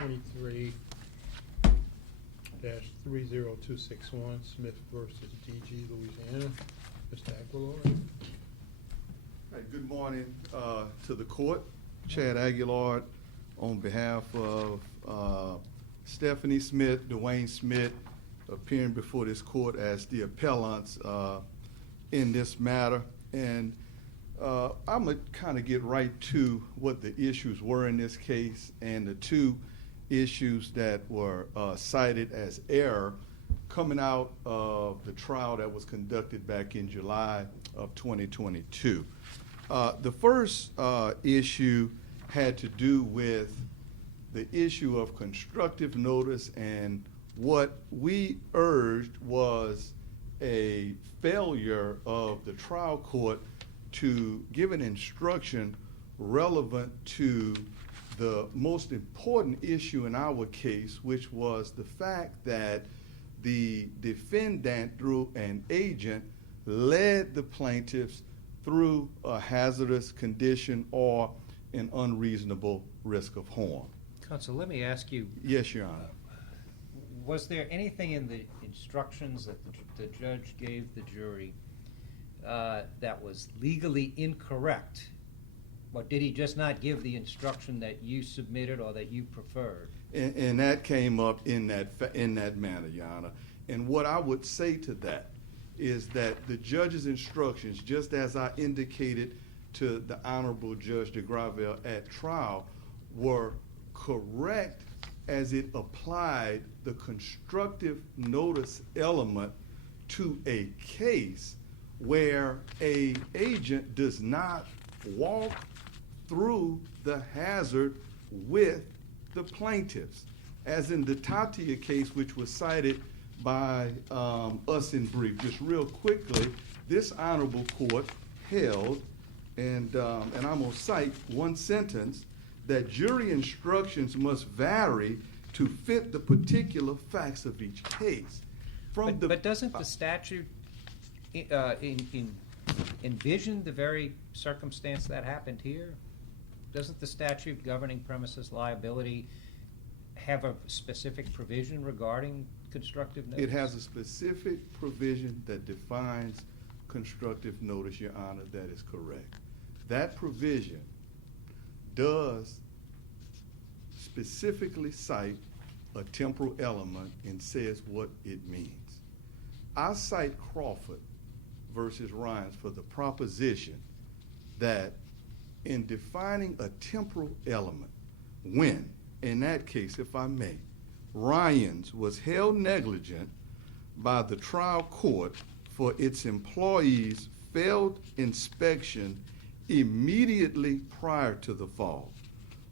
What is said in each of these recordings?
23-30261, Smith versus DG, Louisiana. Mr. Aguillard. Hey, good morning to the court. Chad Aguillard on behalf of Stephanie Smith, Dwayne Smith, appearing before this court as the appellants in this matter. And I'm going to kind of get right to what the issues were in this case, and the two issues that were cited as error coming out of the trial that was conducted back in July of 2022. The first issue had to do with the issue of constructive notice, and what we urged was a failure of the trial court to give an instruction relevant to the most important issue in our case, which was the fact that the defendant, through an agent, led the plaintiffs through a hazardous condition or an unreasonable risk of harm. Counsel, let me ask you. Yes, Your Honor. Was there anything in the instructions that the judge gave the jury that was legally incorrect? Or did he just not give the instruction that you submitted or that you preferred? And that came up in that manner, Your Honor. And what I would say to that is that the judge's instructions, just as I indicated to the Honorable Judge DeGravelle at trial, were correct as it applied the constructive notice element to a case where an agent does not walk through the hazard with the plaintiffs. As in the Tatia case, which was cited by us in brief. Just real quickly, this honorable court held, and I'm going to cite one sentence, that jury instructions must vary to fit the particular facts of each case. But doesn't the statute envision the very circumstance that happened here? Doesn't the statute governing premises liability have a specific provision regarding constructive notice? It has a specific provision that defines constructive notice, Your Honor. That is correct. That provision does specifically cite a temporal element and says what it means. I cite Crawford versus Ryans for the proposition that in defining a temporal element, when, in that case, if I may, Ryans was held negligent by the trial court for its employees' failed inspection immediately prior to the fall.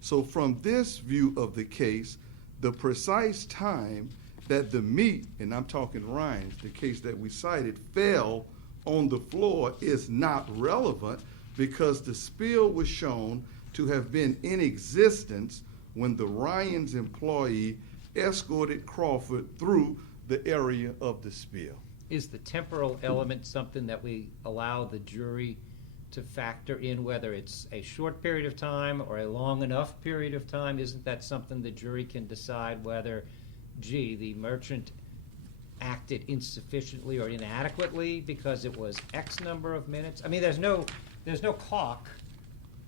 So from this view of the case, the precise time that the meat, and I'm talking Ryans, the case that we cited, fell on the floor is not relevant, because the spill was shown to have been in existence when the Ryans employee escorted Crawford through the area of the spill. Is the temporal element something that we allow the jury to factor in, whether it's a short period of time or a long enough period of time? Isn't that something the jury can decide whether, gee, the merchant acted insufficiently or inadequately because it was X number of minutes? I mean, there's no clock.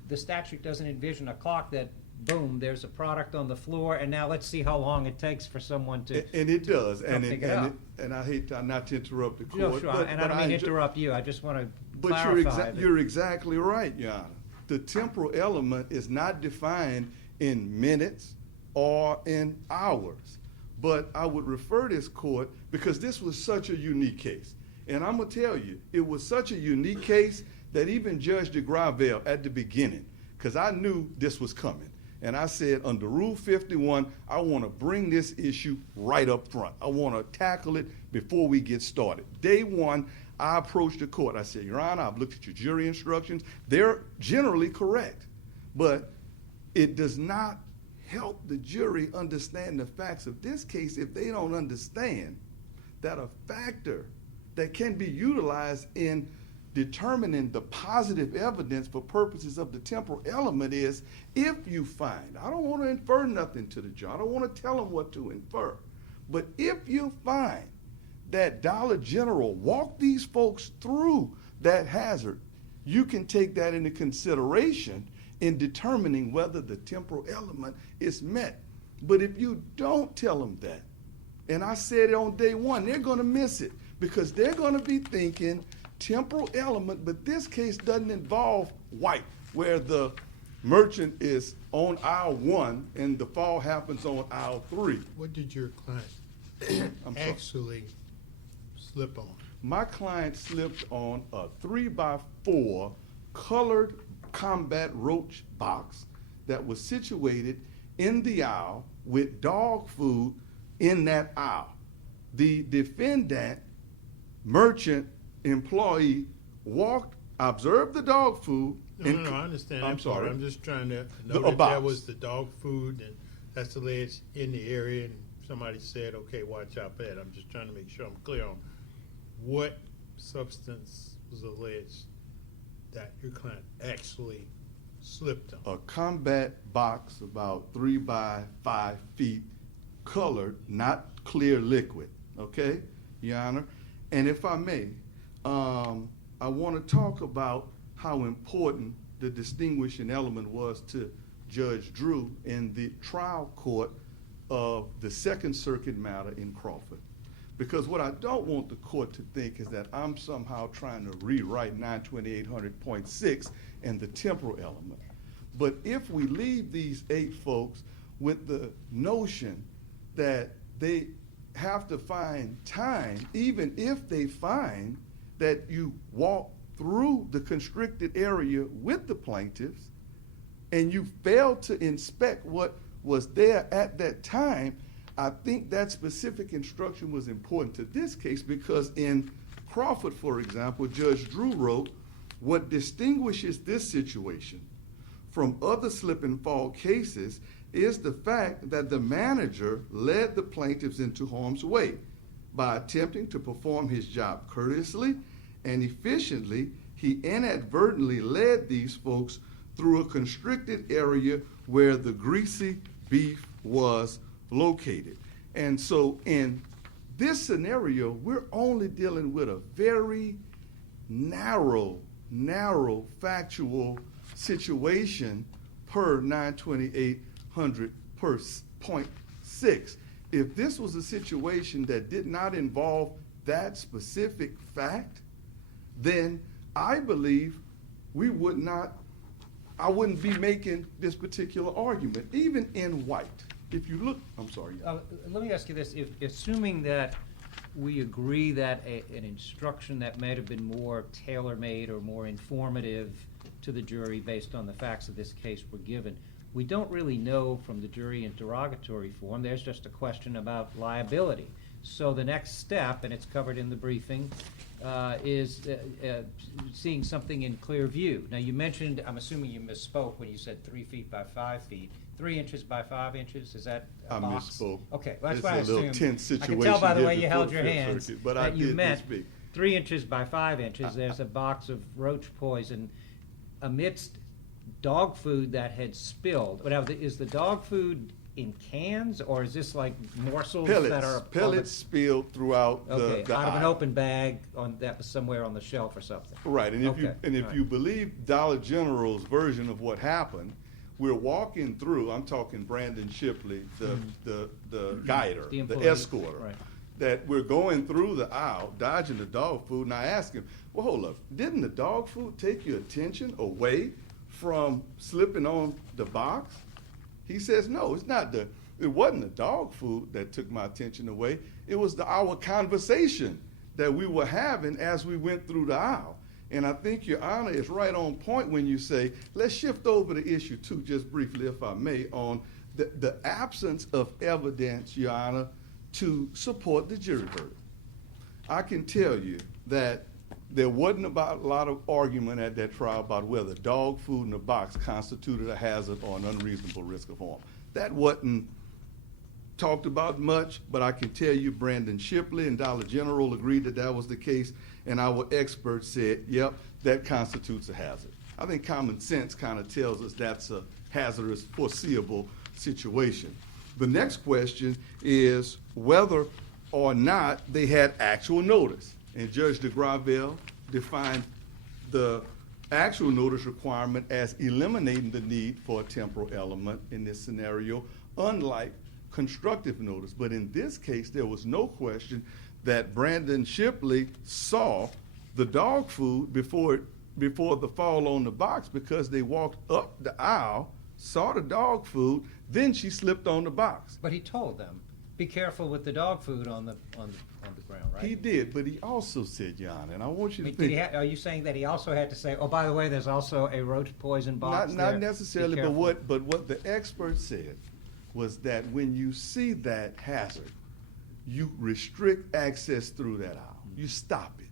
The statute doesn't envision a clock that, boom, there's a product on the floor, and now let's see how long it takes for someone to And it does, and pick it up. and I hate not to interrupt the court. No, sure, and I don't mean to interrupt you. I just want to clarify. But you're exactly right, Your Honor. The temporal element is not defined in minutes or in hours. But I would refer this court, because this was such a unique case. And I'm going to tell you, it was such a unique case that even Judge DeGravelle at the beginning, because I knew this was coming, and I said, under Rule 51, I want to bring this issue right up front. I want to tackle it before we get started. Day one, I approached the court. I said, Your Honor, I've looked at your jury instructions. They're generally correct, but it does not help the jury understand the facts of this case if they don't understand that a factor that can be utilized in determining the positive evidence for purposes of the temporal element is if you find, I don't want to infer nothing to the judge, I don't want to tell them what to infer, but if you find that Dollar General walked these folks through that hazard, you can take that into consideration in determining whether the temporal element is met. But if you don't tell them that, and I said it on day one, they're going to miss it because they're going to be thinking temporal element, but this case doesn't involve white, where the merchant is on aisle 1 and the fall happens on aisle 3. What did your client actually slip on? My client slipped on a 3x4 colored combat roach box that was situated in the aisle with dog food in that aisle. The defendant, merchant, employee observed the dog food. No, I understand I'm that part. sorry. I'm just trying to know that that was the dog food and that's alleged in the area, and somebody said, okay, watch out for that. I'm just trying to make sure I'm clear on what substance was alleged that your client actually slipped on. A combat box about 3 by 5 feet, colored, not clear liquid, okay, Your Honor? And if I may, I want to talk about how important the distinguishing element was to Judge Drew in the trial court of the Second Circuit matter in Crawford. Because what I don't want the court to think is that I'm somehow trying to rewrite 92800.6 and the temporal element. But if we leave these 8 folks with the notion that they have to find time, even if they find that you walk through the constricted area with the plaintiffs and you fail to inspect what was there at that time, I think that specific instruction was important to this case because in Crawford, for example, Judge Drew wrote, what distinguishes this situation from other slip and fall cases is the fact that the manager led the plaintiffs into harm's way by attempting to perform his job courteously and efficiently. He inadvertently led these folks through a constricted area where the greasy beef was located. And so in this scenario, we're only dealing with a very narrow factual situation per 92800.6. If this was a situation that did not involve that specific fact, then I believe I wouldn't be making this particular argument, even in white. If you look, I'm sorry. Let me ask you this, assuming that we agree that an instruction that might have been more tailor-made or more informative to the jury based on the facts of this case were given, we don't really know from the jury interrogatory form. There's just a question about liability. So the next step, and it's covered in the briefing, is seeing something in clear view. Now you mentioned, I'm assuming you misspoke when you said 3 feet by 5 feet. 3 inches by 5 inches, is that a box? I misspoke. Okay, well, that's It's what I a little assumed. tense I can situation tell by the way getting you before held the your Fifth hands Circuit, but I that you did meant misspeak. 3 inches by 5 inches. There's a box of roach poison amidst dog food that had spilled. Now, is the dog food in cans, or is this like morsels that are Pellets spilled throughout the out of an aisle. open bag that was somewhere on the shelf or something? Right, and if you right. believe Dollar General's version of what happened, we're walking through. I'm talking Brandon Shipley, the guider, The the employee. escorter. Right. That we're going through the aisle, dodging the dog food, and I ask him, well, hold up, didn't the dog food take your attention away from slipping on the box? He says, no, it wasn't the dog food that took my attention away. It was our conversation that we were having as we went through the aisle. And I think Your Honor is right on point when you say, let's shift over the issue too, just briefly, if I may, on the absence of evidence, Your Honor, to support the jury verdict. I can tell you that there wasn't a lot of argument at that trial about whether dog food in the box constituted a hazard or an unreasonable risk of harm. That wasn't talked about much, but I can tell you Brandon Shipley and Dollar General agreed that that was the case, and our experts said, yep, that constitutes a hazard. I think common sense kind of tells us that's a hazardous, foreseeable situation. The next question is whether or not they had actual notice. And Judge DeGravelle defined the actual notice requirement as eliminating the need for a temporal element in this scenario, unlike constructive notice. But in this case, there was no question that Brandon Shipley saw the dog food before the fall on the box, because they walked up the aisle, saw the dog food, then she slipped on the box. But he told them, be careful with the dog food on the ground, right? He did, but he also said, Your Honor, and I want you to Did think. are you saying that he also had to say, oh, by the way, there's also a roach poison box there? Not necessarily, Be but careful. what the expert said was that when you see that hazard, you restrict access through that aisle. You stop it.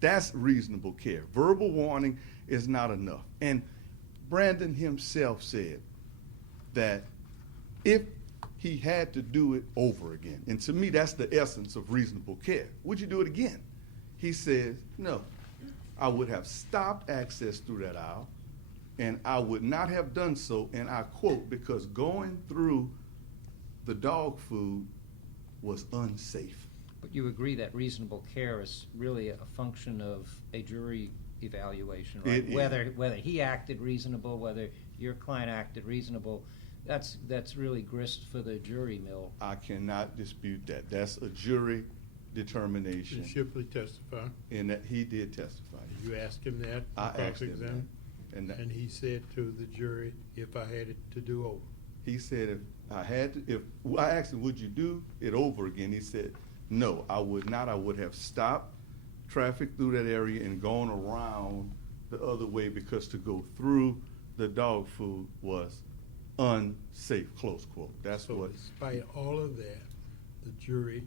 That's reasonable care. Verbal warning is not enough. And Brandon himself said that if he had to do it over again, and to me that's the essence of reasonable care, would you do it again? He says, no, I would have stopped access through that aisle, and I would not have done so, and I quote, because going through the dog food was unsafe. But you agree that reasonable care is really a function of a jury evaluation, right? It is. Whether he acted reasonable, whether your client acted reasonable, that's really grist for the jury mill. I cannot dispute that. That's a jury determination, Did Shipley testify? and that he did testify. Did you ask him that? I asked him Cross-examined? that. And And he said to the jury, if I had it to do over. he said if I asked him, would you do it over again? He said, no, I would not. I would have stopped traffic through that area and gone around the other way, because to go through the dog food was unsafe, close quote. That's So what. despite all of that, the jury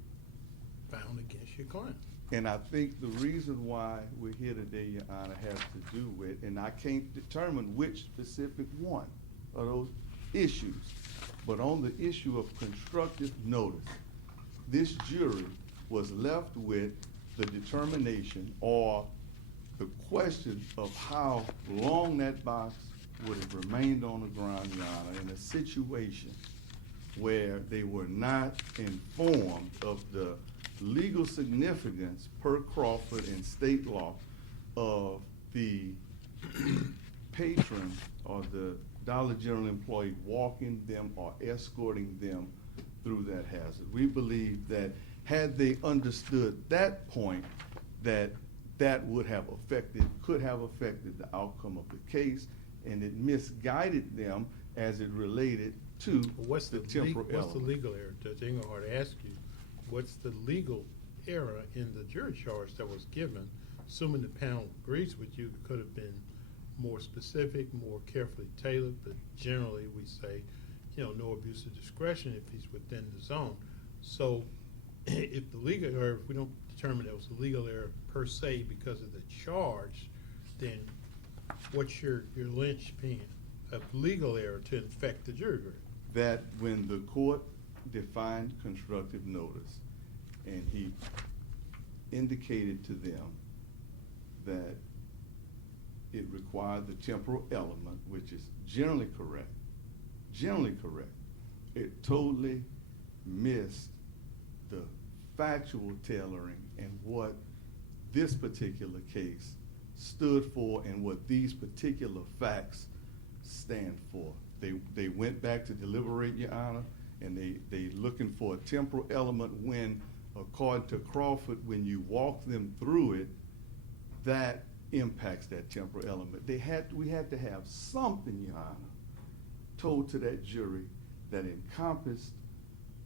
found against your client. And I think the reason why we're here today, Your Honor, has to do with, and I can't determine which specific one of those issues, but on the issue of constructive notice, this jury was left with the determination or the question of how long that box would have remained on the ground, Your Honor, in a situation where they were not informed of the legal significance per Crawford and state law of the patron or the Dollar General employee walking them or escorting them through that hazard. We believe that had they understood that point, that would have could have affected the outcome of the case, and it misguided them as it related to What's the temporal What's the element. legal error? Judge Engelhardt asked you, what's the legal error in the jury charge that was given? Assuming the panel agrees with you, it could have been more specific, more carefully tailored, but generally we say, no abuse of discretion if he's within the zone. So if the legal error, if we don't determine it was a legal error per se because of the charge, then what's your linchpin of legal error to infect the jury verdict? That when the court defined constructive notice and he indicated to them that it required the temporal element, which is generally correct, it totally missed the factual tailoring and what this particular case stood for and what these particular facts stand for. They went back to deliberate, Your Honor, and they looking for a temporal element when, according to Crawford, when you walk them through it, that impacts that temporal element. We had to have something, Your Honor, told to that jury that encompassed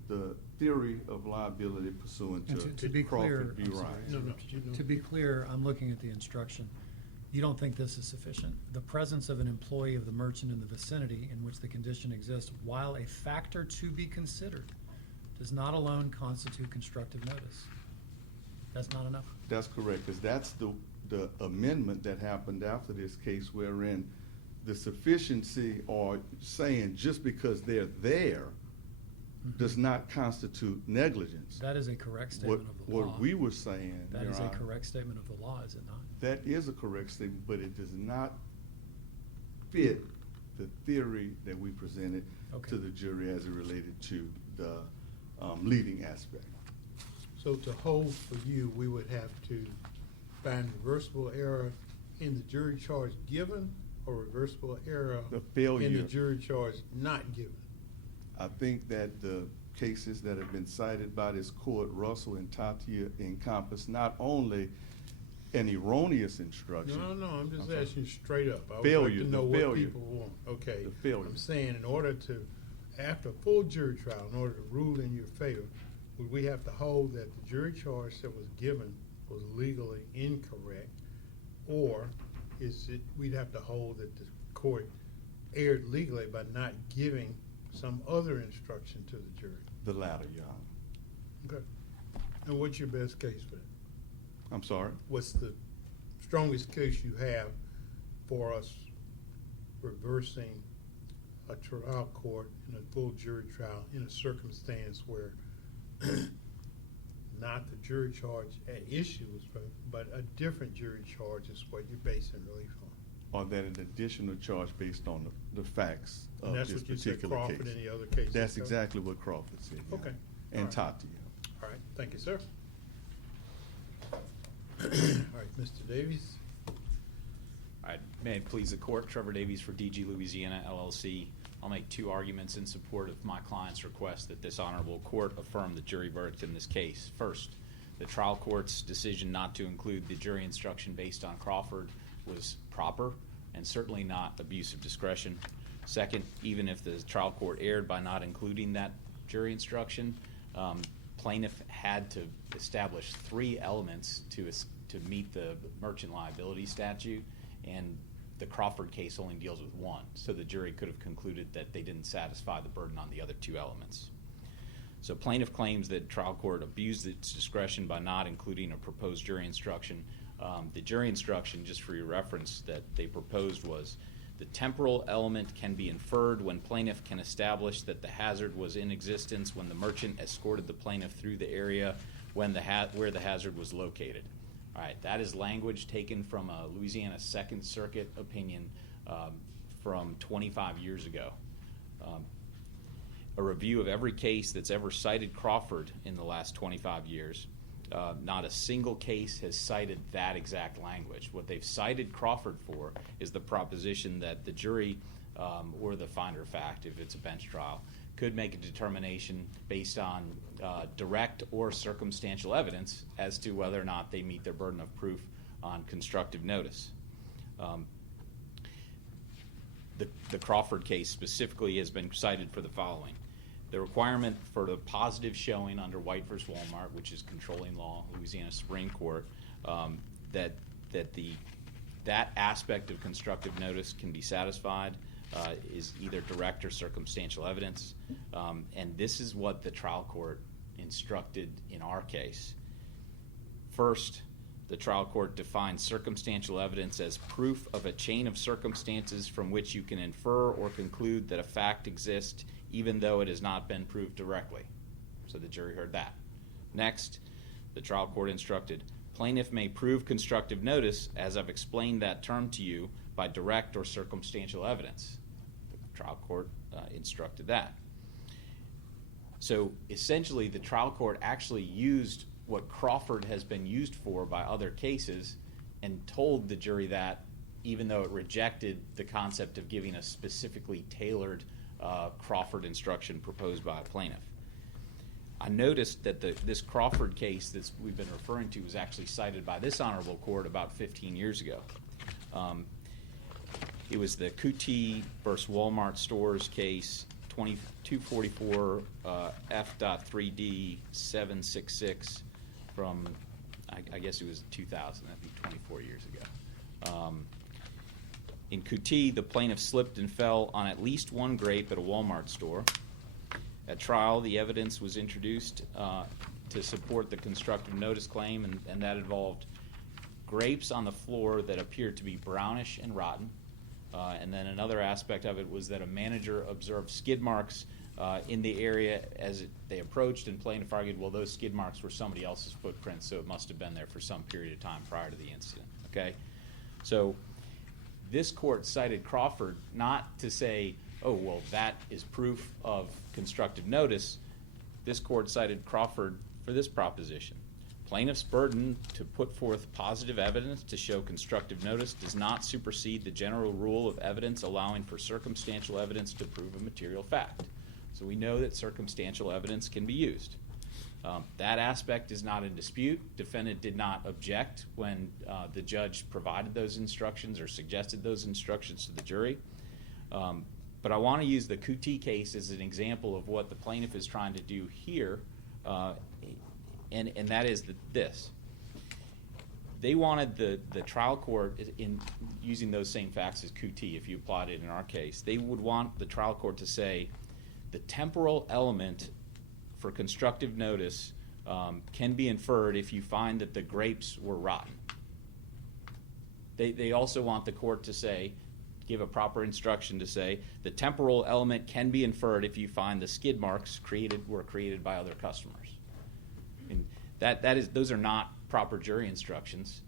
the theory of liability pursuant To be clear, Crawford v. I'm sorry. Ryan. To be clear, I'm looking at the instruction. You don't think this is sufficient? The presence of an employee of the merchant in the vicinity in which the condition exists, while a factor to be considered, does not alone constitute constructive notice. That's not enough? That's correct, because that's the amendment that happened after this case, wherein the sufficiency or saying just because they're there does not constitute negligence. That is a correct statement of the law. What we were saying, That Your is a Honor, correct statement of the law, is it not? that is a correct statement, but it does not fit the theory that we presented Okay. to the jury as it related to the leading aspect. So to hold for you, we would have to find reversible error in the jury charge given or reversible error The failure. in the jury charge not given. I think that the cases that have been cited by this court, Russell and Tatia, encompass not only an erroneous instruction. No, I'm just sorry. asking you straight up. I would Failure, like to the know what failure. people want. Okay. The failure. I'm saying in order to, after a full jury trial, in order to rule in your favor, would we have to hold that the jury charge that was given was legally incorrect? Or is it, we'd have to hold that the court erred legally by not giving some other instruction to the jury? The latter, Your Honor. Okay. And what's your best case for that? I'm sorry? What's the strongest case you have for us reversing a trial court in a full jury trial in a circumstance where not the jury charge at issue was, but a different jury charge is what you're basing relief on? Or that an additional charge based on the facts And of that's this what you said particular Crawford case. and the other cases? That's so? exactly what Crawford said. Your Okay. Honor. And All right. Tatia. All right, thank you, sir. All right, Mr. Davies. All right, may it please the court, Trevor Davies for DG Louisiana LLC. I'll make two arguments in support of my client's request that this honorable court affirm the jury verdict in this case. First, the trial court's decision not to include the jury instruction based on Crawford was proper and certainly not abuse of discretion. Second, even if the trial court erred by not including that jury instruction, plaintiff had to establish three elements to meet the merchant liability statute, and the Crawford case only deals with one, so the jury could have concluded that they didn't satisfy the burden on the other two elements. So plaintiff claims that trial court abused its discretion by not including a proposed jury instruction. The jury instruction, just for your reference, that they proposed was the temporal element can be inferred when plaintiff can establish that the hazard was in existence when the merchant escorted the plaintiff through the area when where the hazard was located. All right, that is language taken from a Louisiana Second Circuit opinion from 25 years ago. A review of every case that's ever cited Crawford in the last 25 years, not a single case has cited that exact language. What they've cited Crawford for is the proposition that the jury or the finder of fact, if it's a bench trial, could make a determination based on direct or circumstantial evidence as to whether or not they meet their burden of proof on constructive notice. The Crawford case specifically has been cited for the following. The requirement for the positive showing under White v. Walmart, which is controlling law, Louisiana Supreme Court, that aspect of constructive notice can be satisfied is either direct or circumstantial evidence. And this is what the trial court instructed in our case. First, the trial court defined circumstantial evidence as proof of a chain of circumstances from which you can infer or conclude that a fact exists even though it has not been proved directly. So the jury heard that. Next, the trial court instructed, plaintiff may prove constructive notice, as I've explained that term to you, by direct or circumstantial evidence. The trial court instructed that. So essentially, the trial court actually used what Crawford has been used for by other cases and told the jury that, even though it rejected the concept of giving a specifically tailored Crawford instruction proposed by a plaintiff. I noticed that this Crawford case that we've been referring to was actually cited by this honorable court about 15 years ago. It was the Coutee versus Walmart stores case, 2244 F.3D 766 from, I guess it was 2000, that'd be 24 years ago. In Coutee, the plaintiff slipped and fell on at least one grape at a Walmart store. At trial, the evidence was introduced to support the constructive notice claim, and that involved grapes on the floor that appeared to be brownish and rotten. And then another aspect of it was that a manager observed skid marks in the area as they approached, and plaintiff argued, well, those skid marks were somebody else's footprints, so it must have been there for some period of time prior to the incident, okay? So this court cited Crawford not to say, oh, well, that is proof of constructive notice. This court cited Crawford for this proposition. Plaintiff's burden to put forth positive evidence to show constructive notice does not supersede the general rule of evidence allowing for circumstantial evidence to prove a material fact. So we know that circumstantial evidence can be used. That aspect is not in dispute. Defendant did not object when the judge provided those instructions or suggested those instructions to the jury. But I want to use the Kuti case as an example of what the plaintiff is trying to do here, and that is this. They wanted the trial court, in using those same facts as Kuti, if you applied it in our case, they would want the trial court to say the temporal element for constructive notice can be inferred if you find that the grapes were rotten. They also want the court to say, give a proper instruction to say the temporal element can be inferred if you find the skid marks were created by other customers. And those are not proper jury instructions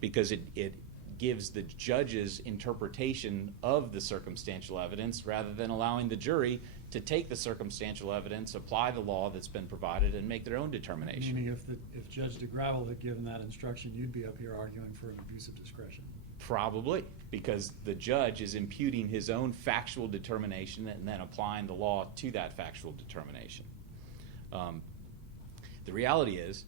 because it gives the judge's interpretation of the circumstantial evidence rather than allowing the jury to take the circumstantial evidence, apply the law that's been provided, and make their own determination. Meaning if Judge DeGravel had given that instruction, you'd be up here arguing for an abuse of discretion. Probably, because the judge is imputing his own factual determination and then applying the law to that factual determination. The reality is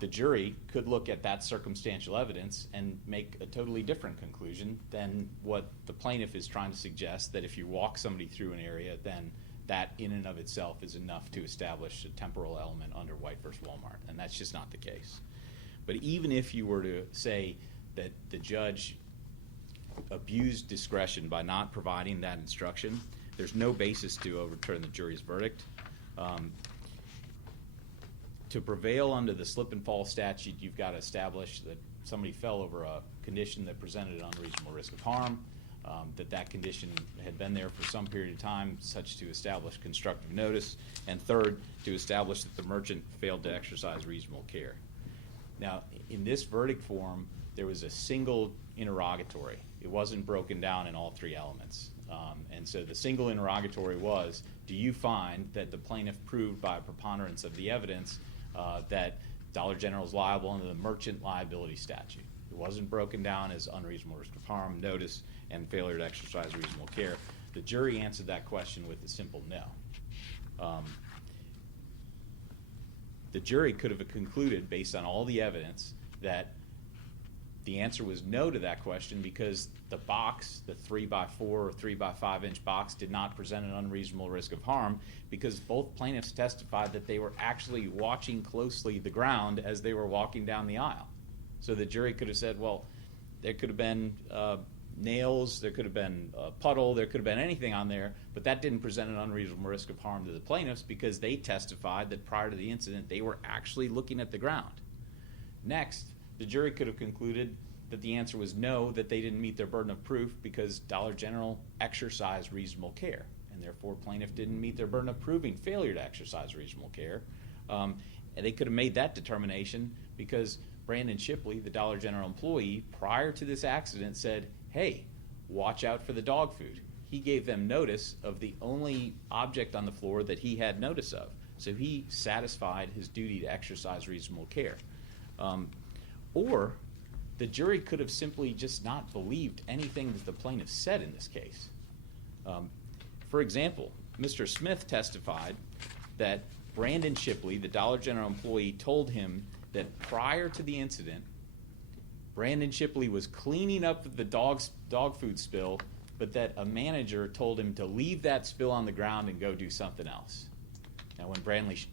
the jury could look at that circumstantial evidence and make a totally different conclusion than what the plaintiff is trying to suggest, that if you walk somebody through an area, then that in and of itself is enough to establish a temporal element under White v. Walmart, and that's just not the case. But even if you were to say that the judge abused discretion by not providing that instruction, there's no basis to overturn the jury's verdict. To prevail under the slip and fall statute, you've got to establish that somebody fell over a condition that presented an unreasonable risk of harm, that condition had been there for some period of time, such to establish constructive notice, and third, to establish that the merchant failed to exercise reasonable care. Now, in this verdict form, there was a single interrogatory. It wasn't broken down in all three elements. And so the single interrogatory was, do you find that the plaintiff proved by a preponderance of the evidence that Dollar General is liable under the merchant liability statute? It wasn't broken down as unreasonable risk of harm, notice, and failure to exercise reasonable care. The jury answered that question with a simple no. The jury could have concluded, based on all the evidence, that the answer was no to that question because the box, the 3x4 or 3x5 inch box, did not present an unreasonable risk of harm because both plaintiffs testified that they were actually watching closely the ground as they were walking down the aisle. So the jury could have said, well, there could have been nails, there could have been a puddle, there could have been anything on there, but that didn't present an unreasonable risk of harm to the plaintiffs because they testified that prior to the incident they were actually looking at the ground. Next, the jury could have concluded that the answer was no, that they didn't meet their burden of proof because Dollar General exercised reasonable care, and therefore plaintiff didn't meet their burden of proving failure to exercise reasonable care. And they could have made that determination because Brandon Shipley, the Dollar General employee, prior to this accident said, hey, watch out for the dog food. He gave them notice of the only object on the floor that he had notice of. So he satisfied his duty to exercise reasonable care. Or the jury could have simply just not believed anything that the plaintiff said in this case. For example, Mr. Smith testified that Brandon Shipley, the Dollar General employee, told him that prior to the incident, Brandon Shipley was cleaning up the dog food spill, but that a manager told him to leave that spill on the ground and go do something else. Now, when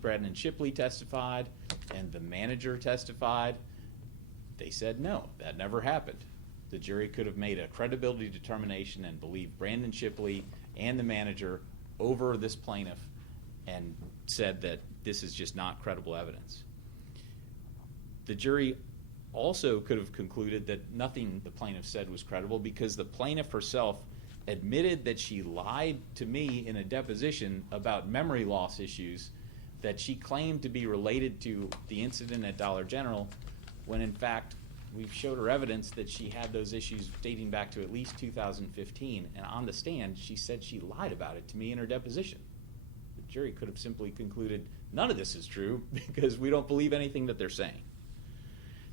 Brandon Shipley testified and the manager testified, they said no, that never happened. The jury could have made a credibility determination and believed Brandon Shipley and the manager over this plaintiff and said that this is just not credible evidence. The jury also could have concluded that nothing the plaintiff said was credible because the plaintiff herself admitted that she lied to me in a deposition about memory loss issues that she claimed to be related to the incident at Dollar General, when in fact we showed her evidence that she had those issues dating back to at least 2015, and on the stand she said she lied about it to me in her deposition. The jury could have simply concluded none of this is true because we don't believe anything that they're saying.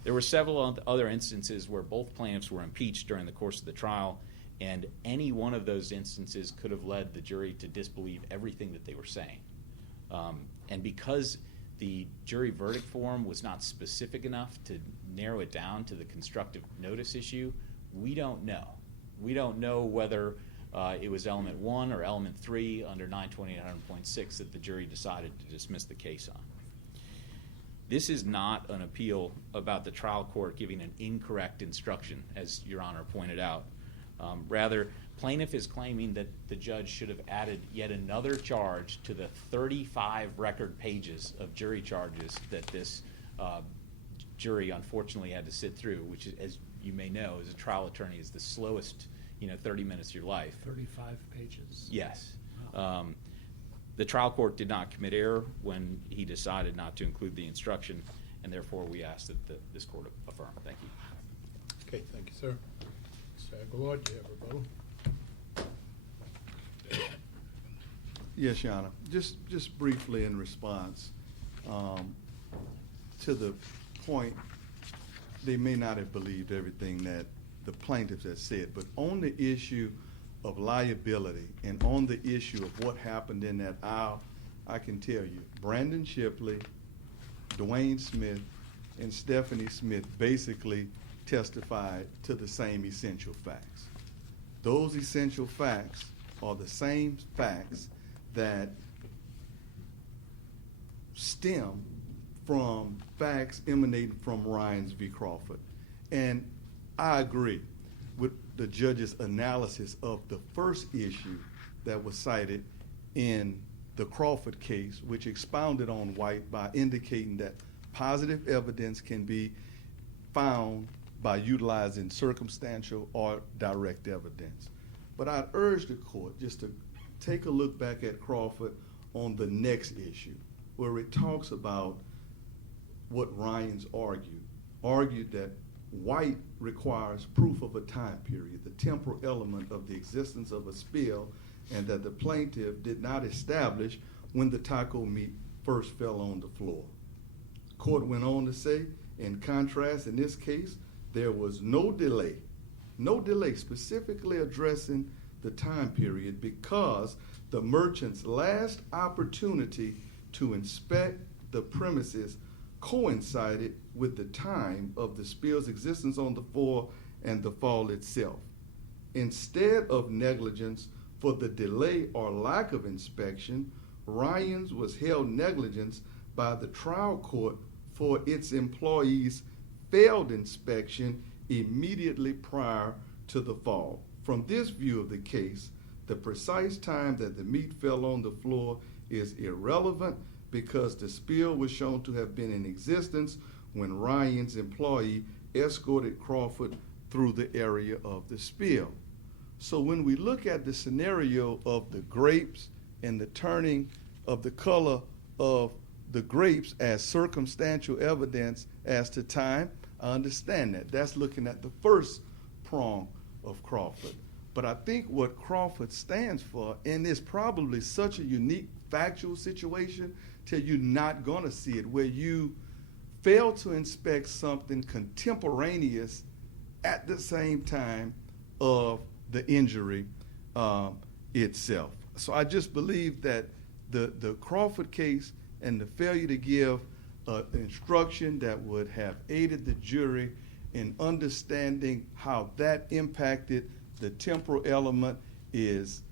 There were several other instances where both plaintiffs were impeached during the course of the trial, and any one of those instances could have led the jury to disbelieve everything that they were saying. And because the jury verdict form was not specific enough to narrow it down to the constructive notice issue, we don't know. We don't know whether it was element 1 or element 3 under 92800.6 that the jury decided to dismiss the case on. This is not an appeal about the trial court giving an incorrect instruction, as Your Honor pointed out. Rather, plaintiff is claiming that the judge should have added yet another charge to the 35 record pages of jury charges that this jury unfortunately had to sit through, which, as you may know, as a trial attorney, is the slowest 30 minutes of your life. 35 pages. Yes. Wow. The trial court did not commit error when he decided not to include the instruction, and therefore we ask that this court affirm. Thank you. Okay, thank you, sir. Mr. Aguillard, do you have a rebuttal? Yes, Your Honor. Just briefly in response to the point, they may not have believed everything that the plaintiffs had said, but on the issue of liability and on the issue of what happened in that aisle, I can tell you, Brandon Shipley, Dwayne Smith, and Stephanie Smith basically testified to the same essential facts. Those essential facts are the same facts that stem from facts emanating from Ryans v. Crawford. And I agree with the judge's analysis of the first issue that was cited in the Crawford case, which expounded on White by indicating that positive evidence can be found by utilizing circumstantial or direct evidence. But I'd urge the court just to take a look back at Crawford on the next issue, where it talks about what Ryans argued that White requires proof of a time period, the temporal element of the existence of a spill, and that the plaintiff did not establish when the taco meat first fell on the floor. Court went on to say, in contrast, in this case, there was no delay specifically addressing the time period because the merchant's last opportunity to inspect the premises coincided with the time of the spill's existence on the floor and the fall itself. Instead of negligence for the delay or lack of inspection, Ryans was held negligent by the trial court for its employees' failed inspection immediately prior to the fall. From this view of the case, the precise time that the meat fell on the floor is irrelevant because the spill was shown to have been in existence when Ryan's employee escorted Crawford through the area of the spill. So when we look at the scenario of the grapes and the turning of the color of the grapes as circumstantial evidence as to time, I understand that. That's looking at the first prong of Crawford. But I think what Crawford stands for, and it's probably such a unique factual situation till you're not going to see it, where you fail to inspect something contemporaneous at the same time of the injury itself. So I just believe that the Crawford case and the failure to give an instruction that would have aided the jury in understanding how that impacted the temporal element is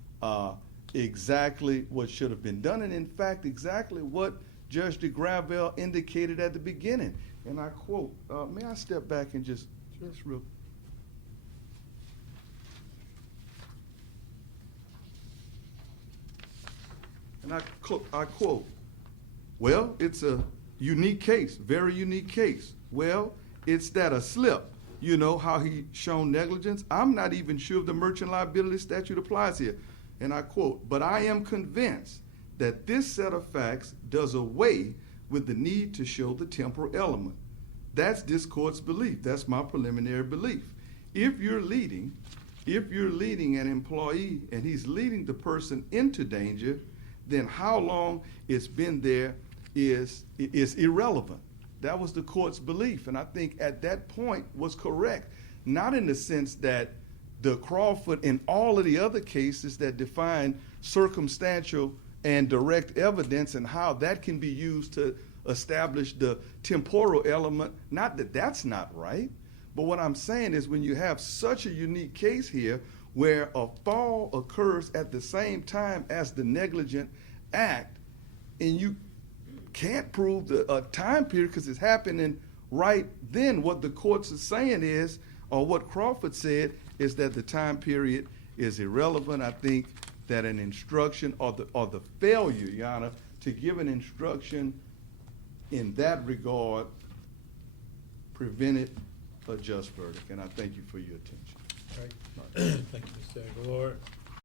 exactly what should have been done, and in fact, exactly what Judge DeGravelle indicated at the beginning. And I quote, may I step back and just real. And I quote, well, it's a unique case, very unique case. Well, it's that a slip you know, how he shown negligence. I'm not even sure if the merchant liability statute applies here. And I quote, "But I am convinced that this set of facts does away with the need to show the temporal element. That's this court's belief. That's my preliminary belief. If you're leading an employee and he's leading the person into danger, then how long it's been there is irrelevant." That was the court's belief, and I think at that point was correct. Not in the sense that the Crawford and all of the other cases that define circumstantial and direct evidence and how that can be used to establish the temporal element, not that that's not right, but what I'm saying is when you have such a unique case here where a fall occurs at the same time as the negligent act, and you can't prove a time period because it's happening right then, what the courts are saying is, or what Crawford said, is that the time period is irrelevant. I think that an instruction or the failure, Your Honor, to give an instruction in that regard prevented a just verdict, and I thank you for your attention. All right. Thank you, Mr. Aguillard.